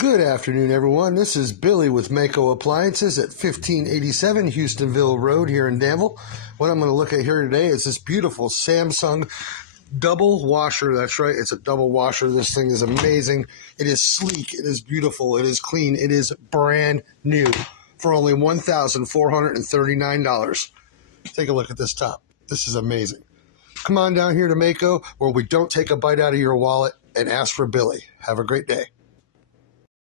Good afternoon, everyone. This is Billy with Mako Appliances at 1587 Houstonville Road here in Danville. What I'm going to look at here today is this beautiful Samsung double washer. That's right, it's a double washer. This thing is amazing. It is sleek, it is beautiful, it is clean, it is brand new for only $1,439. Take a look at this top. This is amazing. Come on down here to Mako where we don't take a bite out of your wallet and ask for Billy. Have a great day.